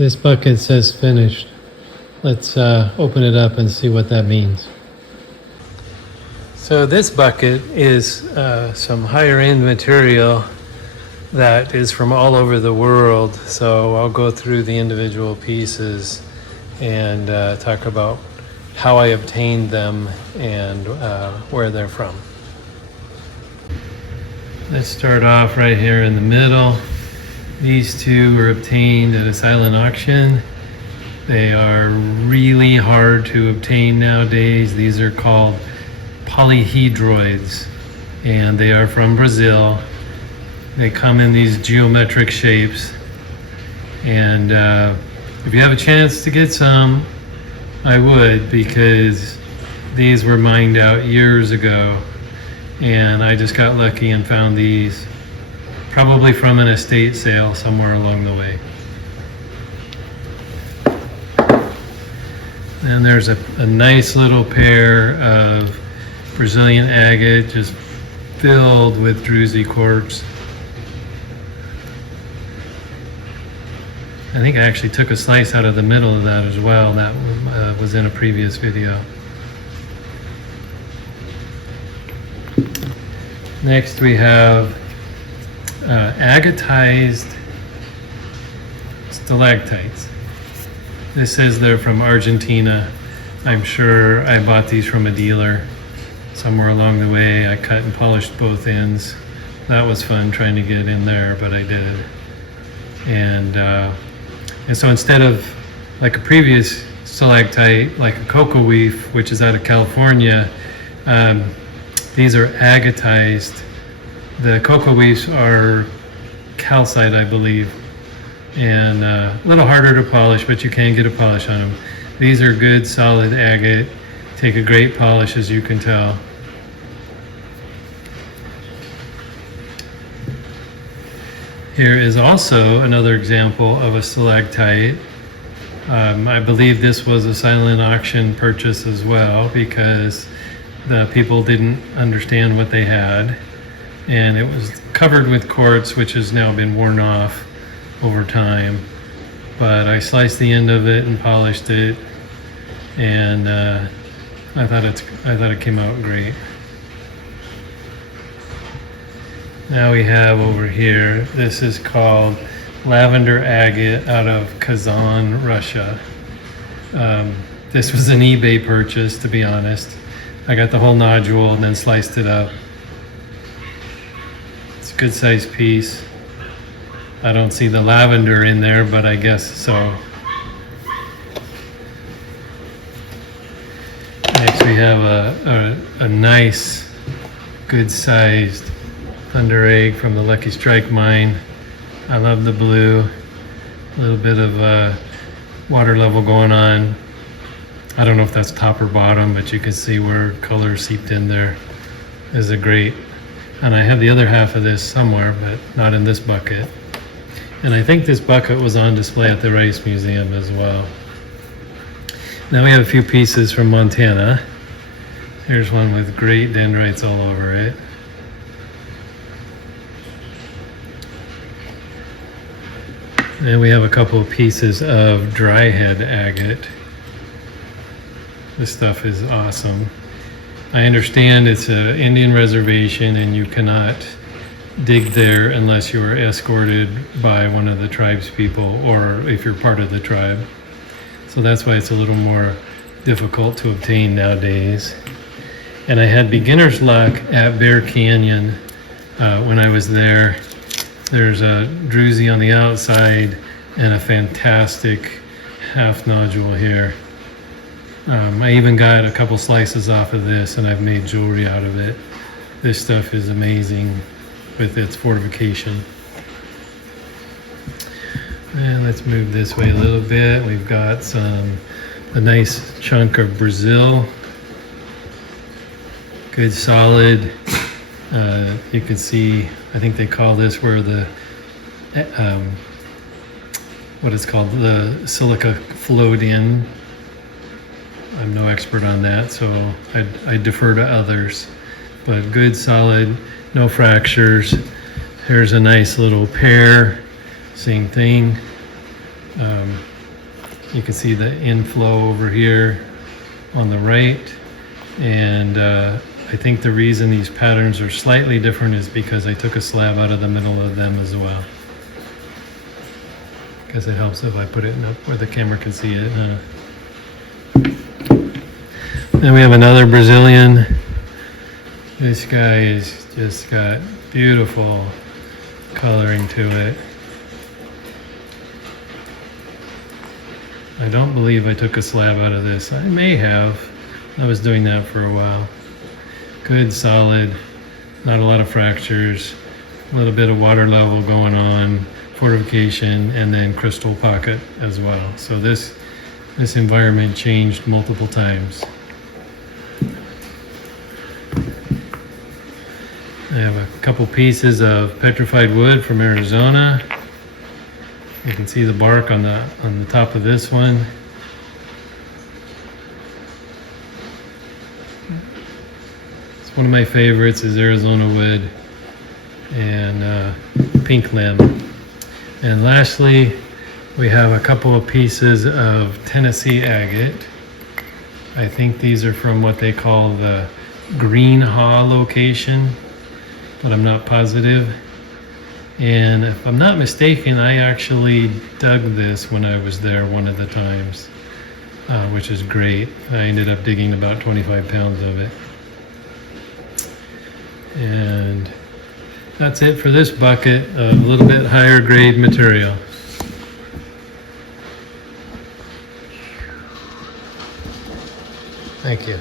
This bucket says finished. Let's open it up and see what that means. So this bucket is some higher end material that is from all over the world. So I'll go through the individual pieces and talk about how I obtained them and where they're from. Let's start off right here in the middle. These two were obtained at a silent auction. They are really hard to obtain nowadays. These are called polyhedroids, and they are from Brazil. They come in these geometric shapes, and if you have a chance to get some, I would, because these were mined out years ago, and I just got lucky and found these probably from an estate sale somewhere along the way. And there's a nice little pair of Brazilian agate just filled with druzy quartz. I think I actually took a slice out of the middle of that as well. That was in a previous video. Next we have agatized stalactites. This says they're from Argentina. I'm sure I bought these from a dealer somewhere along the way. I cut and polished both ends. That was fun trying to get in there, but I did. And so instead of like a previous stalactite, like a cocoa leaf, which is out of California, these are agatized. The cocoa leaves are calcite, I believe, and a little harder to polish, but you can get a polish on them. These are good, solid agate. Take a great polish, as you can tell. Here is also another example of a stalactite. I believe this was a silent auction purchase as well, because the people didn't understand what they had. And it was covered with quartz, which has now been worn off over time. But I sliced the end of it and polished it, and I thought it came out great. Now we have over here, this is called lavender agate out of Kazan, Russia. This was an eBay purchase, to be honest. I got the whole nodule and then sliced it up. It's a good sized piece. I don't see the lavender in there, but I guess so. Next we have a nice, good sized thunder egg from the Lucky Strike mine. I love the blue. A little bit of water level going on. I don't know if that's top or bottom, but you can see where color seeped in there. Is a great. And I have the other half of this somewhere, but not in this bucket. And I think this bucket was on display at the Rice Museum as well. Now we have a few pieces from Montana. Here's one with great dendrites all over it. And we have a couple of pieces of dry head agate. This stuff is awesome. I understand it's an Indian reservation and you cannot dig there unless you are escorted by one of the tribe's people, or if you're part of the tribe. So that's why it's a little more difficult to obtain nowadays. And I had beginner's luck at Bear Canyon when I was there. There's a druzy on the outside and a fantastic half nodule here. I even got a couple slices off of this, and I've made jewelry out of it. This stuff is amazing with its fortification. And let's move this way a little bit. We've got a nice chunk of Brazil. Good solid. You can see, I think they call this where the what is called the silica flowed in. I'm no expert on that, so I defer to others. But good, solid, no fractures. Here's a nice little pair, same thing. You can see the inflow over here on the right. And I think the reason these patterns are slightly different is because I took a slab out of the middle of them as well. Guess it helps if I put it up where the camera can see it. Then we have another Brazilian. This guy is just got beautiful coloring to it. I don't believe I took a slab out of this. I may have. I was doing that for a while. Good, solid, not a lot of fractures, a little bit of water level going on, fortification, and then crystal pocket as well. So this environment changed multiple times. I have a couple pieces of petrified wood from Arizona. You can see the bark on the top of this one. It's one of my favorites is Arizona wood and pink limb. And lastly, we have a couple of pieces of Tennessee agate. I think these are from what they call the Green Haw location, but I'm not positive. And if I'm not mistaken, I actually dug this when I was there one of the times, which is great. I ended up digging about 25 pounds of it. And that's it for this bucket of a little bit higher grade material. Thank you.